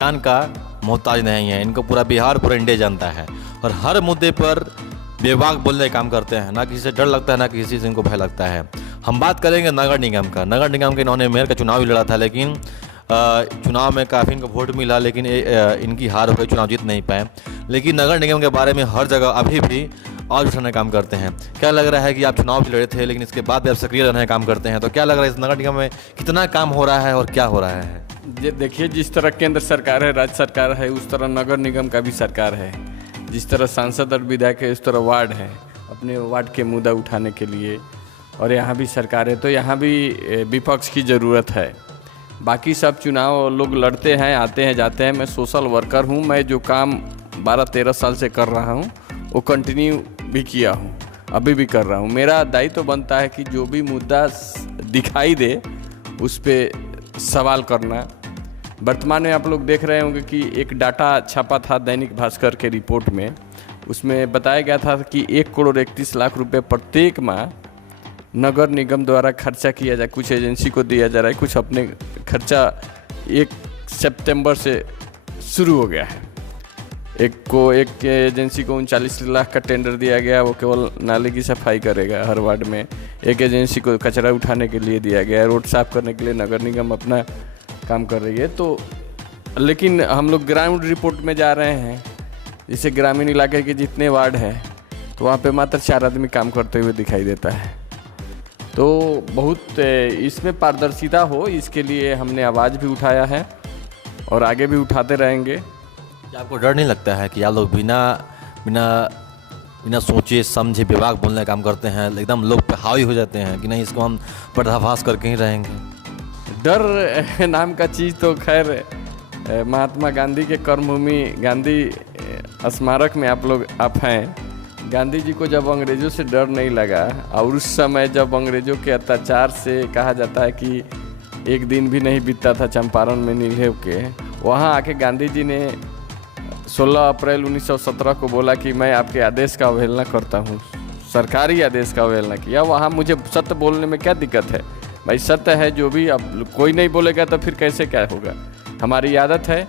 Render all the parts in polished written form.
ज्ञान का मोहताज नहीं है। इनको पूरा बिहार पूरा इंडिया जानता है और हर मुद्दे पर बेबाक बोलने का काम करते हैं। ना किसी से डर लगता है, ना किसी से इनको भय लगता है। हम बात करेंगे नगर निगम का। नगर निगम के इन्होंने मेयर का चुनाव भी लड़ा था, लेकिन चुनाव में काफ़ी इनको वोट मिला, लेकिन इनकी हार हो गई, चुनाव जीत नहीं पाए। लेकिन नगर निगम के बारे में हर जगह अभी भी आवाज़ उठाने का काम करते हैं। क्या लग रहा है कि आप चुनाव भी लड़े थे, लेकिन इसके बाद भी आप सक्रिय रहने का काम करते हैं, तो क्या लग रहा है इस नगर निगम में कितना काम हो रहा है और क्या हो रहा है? देखिए, जिस तरह केंद्र सरकार है, राज्य सरकार है, उस तरह नगर निगम का भी सरकार है। जिस तरह सांसद और विधायक है, उस तरह वार्ड है अपने वार्ड के मुद्दा उठाने के लिए, और यहाँ भी सरकार है, तो यहाँ भी विपक्ष की ज़रूरत है। बाकी सब चुनाव लोग लड़ते हैं, आते हैं, जाते हैं। मैं सोशल वर्कर हूँ। मैं जो काम 12-13 साल से कर रहा हूँ वो कंटिन्यू भी किया हूँ, अभी भी कर रहा हूँ। मेरा दायित्व तो बनता है कि जो भी मुद्दा दिखाई दे उस पर सवाल करना। वर्तमान में आप लोग देख रहे होंगे कि एक डाटा छपा था दैनिक भास्कर के रिपोर्ट में। उसमें बताया गया था कि 1,31,00,000 रुपये प्रत्येक माह नगर निगम द्वारा खर्चा किया जाए। कुछ एजेंसी को दिया जा रहा है, कुछ अपने खर्चा 1 सितंबर से शुरू हो गया है। एक एजेंसी को 39 लाख का टेंडर दिया गया, वो केवल नाले की सफाई करेगा हर वार्ड में। एक एजेंसी को कचरा उठाने के लिए दिया गया है, रोड साफ करने के लिए नगर निगम अपना काम कर रही है। तो लेकिन हम लोग ग्राउंड रिपोर्ट में जा रहे हैं, जैसे ग्रामीण इलाके के जितने वार्ड हैं तो वहाँ पे मात्र 4 आदमी काम करते हुए दिखाई देता है। तो बहुत इसमें पारदर्शिता हो, इसके लिए हमने आवाज़ भी उठाया है और आगे भी उठाते रहेंगे। क्या आपको डर नहीं लगता है कि आप लोग बिना सोचे समझे विभाग बोलने का काम करते हैं, एकदम लोग पे हावी हो जाते हैं कि नहीं इसको हम पर्दाफाश करके ही रहेंगे? डर नाम का चीज़ तो खैर महात्मा गांधी के कर्मभूमि गांधी स्मारक में आप हैं। गांधी जी को जब अंग्रेज़ों से डर नहीं लगा, और उस समय जब अंग्रेज़ों के अत्याचार से कहा जाता है कि एक दिन भी नहीं बीतता था चंपारण में नीले के, वहाँ आके गांधी जी ने 16 अप्रैल 1917 को बोला कि मैं आपके आदेश का अवहेलना करता हूँ, सरकारी आदेश का अवहेलना किया। वहाँ मुझे सत्य बोलने में क्या दिक्कत है भाई? सत्य है जो भी। अब कोई नहीं बोलेगा तो फिर कैसे क्या होगा? हमारी आदत है।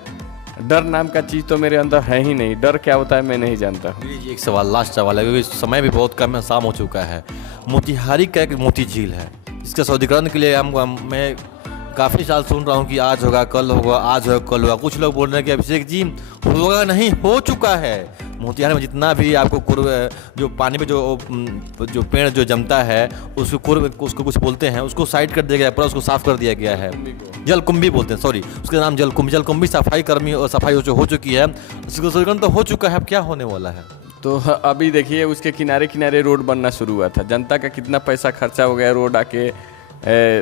डर नाम का चीज़ तो मेरे अंदर है ही नहीं। डर क्या होता है मैं नहीं जानता हूँ। जी, एक सवाल, लास्ट सवाल है, क्योंकि समय भी बहुत कम है, शाम हो चुका है। मोतिहारी का एक मोती झील है, इसके सौंदर्यीकरण के लिए मैं काफ़ी साल सुन रहा हूँ कि आज होगा, कल होगा, आज होगा, कल होगा। कुछ लोग बोल रहे हैं कि अभिषेक जी होगा नहीं, हो चुका है। मोतिहारी में जितना भी आपको जो पानी में जो पेड़ जो जमता है उसको कुछ बोलते हैं, उसको साइड कर दिया गया है, पूरा उसको साफ कर दिया गया है। जलकुंभी बोलते हैं, सॉरी, उसका नाम जलकुंभी सफाई कर्मी और सफाई हो चुकी है। सौंदर्यीकरण तो हो चुका है, अब क्या होने वाला है? तो अभी देखिए, उसके किनारे किनारे रोड बनना शुरू हुआ था। जनता का कितना पैसा खर्चा हो गया। रोड आके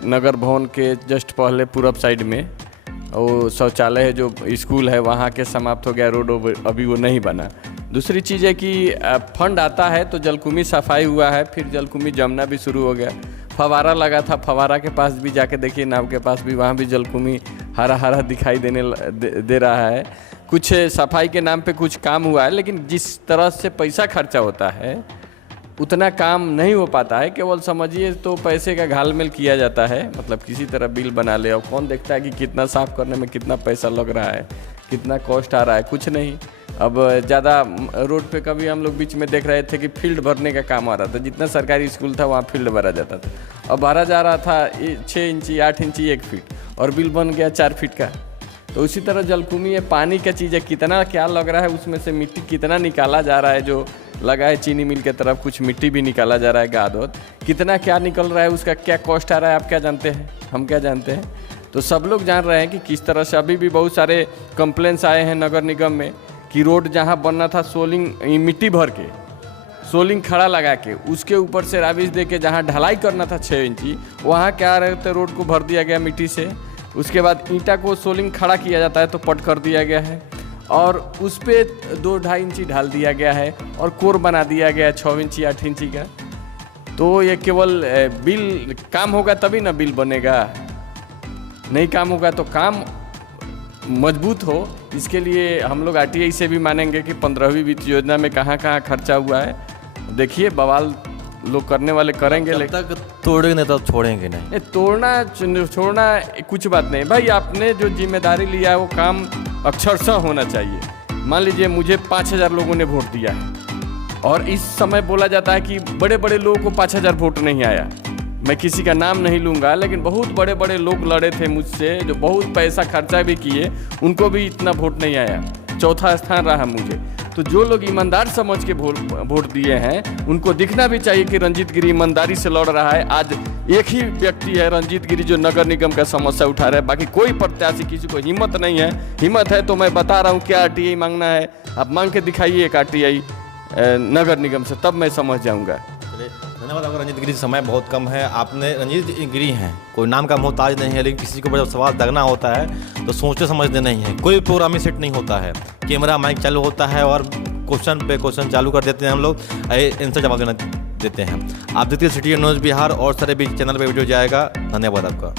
नगर भवन के जस्ट पहले पूरब साइड में वो शौचालय है, जो स्कूल है, वहाँ के समाप्त हो गया रोड, अभी वो नहीं बना। दूसरी चीज़ है कि फंड आता है तो जलकुंभी सफाई हुआ है, फिर जलकुंभी जमना भी शुरू हो गया। फवारा लगा था, फवारा के पास भी जाके देखिए, नाव के पास भी, वहाँ भी जलकुंभी हरा हरा दिखाई दे रहा है। कुछ सफाई के नाम पे कुछ काम हुआ है, लेकिन जिस तरह से पैसा खर्चा होता है उतना काम नहीं हो पाता है। केवल समझिए तो पैसे का घालमेल किया जाता है, मतलब किसी तरह बिल बना ले, और कौन देखता है कि कितना साफ़ करने में कितना पैसा लग रहा है, कितना कॉस्ट आ रहा है, कुछ नहीं। अब ज़्यादा रोड पे कभी हम लोग बीच में देख रहे थे कि फील्ड भरने का काम आ रहा था। जितना सरकारी स्कूल था वहाँ फील्ड भरा जाता था, अब भरा जा रहा था 6 इंची, 8 इंची, 1 फीट, और बिल बन गया 4 फीट का। तो उसी तरह जलकुंभी ये पानी का चीज़ है, कितना क्या लग रहा है उसमें से, मिट्टी कितना निकाला जा रहा है। जो लगा है चीनी मिल के तरफ, कुछ मिट्टी भी निकाला जा रहा है, गाद कितना क्या निकल रहा है, उसका क्या कॉस्ट आ रहा है, आप क्या जानते हैं, हम क्या जानते हैं? तो सब लोग जान रहे हैं कि किस तरह से। अभी भी बहुत सारे कंप्लेंट्स आए हैं नगर निगम में कि रोड जहाँ बनना था सोलिंग मिट्टी भर के, सोलिंग खड़ा लगा के, उसके ऊपर से राविश दे के जहाँ ढलाई करना था 6 इंची, वहाँ क्या रहे थे, रोड को भर दिया गया मिट्टी से। उसके बाद ईंटा को सोलिंग खड़ा किया जाता है तो पट कर दिया गया है, और उस पर 2-2.5 इंची ढाल दिया गया है, और कोर बना दिया गया है 6 इंची, 8 इंची का। तो ये केवल बिल काम होगा तभी ना बिल बनेगा, नहीं काम होगा तो काम मजबूत हो। इसके लिए हम लोग RTI से भी मानेंगे कि 15वीं वित्त योजना में कहाँ कहाँ खर्चा हुआ है। देखिए, बवाल लोग करने वाले करेंगे, लेकिन तक तोड़ेंगे नहीं तो छोड़ेंगे नहीं। तोड़ना छोड़ना कुछ बात नहीं भाई। आपने जो जिम्मेदारी लिया है वो काम अक्षरशः होना चाहिए। मान लीजिए मुझे 5,000 लोगों ने वोट दिया है और इस समय बोला जाता है कि बड़े बड़े लोगों को 5,000 वोट नहीं आया। मैं किसी का नाम नहीं लूँगा, लेकिन बहुत बड़े बड़े लोग लड़े थे मुझसे, जो बहुत पैसा खर्चा भी किए, उनको भी इतना वोट नहीं आया, चौथा स्थान रहा मुझे। तो जो लोग ईमानदार समझ के वोट दिए हैं, उनको दिखना भी चाहिए कि रंजीत गिरी ईमानदारी से लड़ रहा है। आज एक ही व्यक्ति है रंजीत गिरी जो नगर निगम का समस्या उठा रहा है, बाकी कोई प्रत्याशी किसी को हिम्मत नहीं है। हिम्मत है तो मैं बता रहा हूँ क्या RTI मांगना है, आप मांग के दिखाइए एक RTI नगर निगम से, तब मैं समझ जाऊँगा। धन्यवाद आपका रंजीत गिरी। समय बहुत कम है, आपने रंजीत गिरी हैं, कोई नाम का मोहताज नहीं है, लेकिन किसी को जब सवाल दगना होता है तो सोचते समझते नहीं है। कोई प्रोग्राम ही सेट नहीं होता है, कैमरा माइक चालू होता है और क्वेश्चन पे क्वेश्चन चालू कर देते हैं हम लोग, आंसर जवाब देना देते हैं। आप देखिए सिटी न्यूज़ बिहार और सारे भी चैनल पे वीडियो जाएगा। धन्यवाद आपका।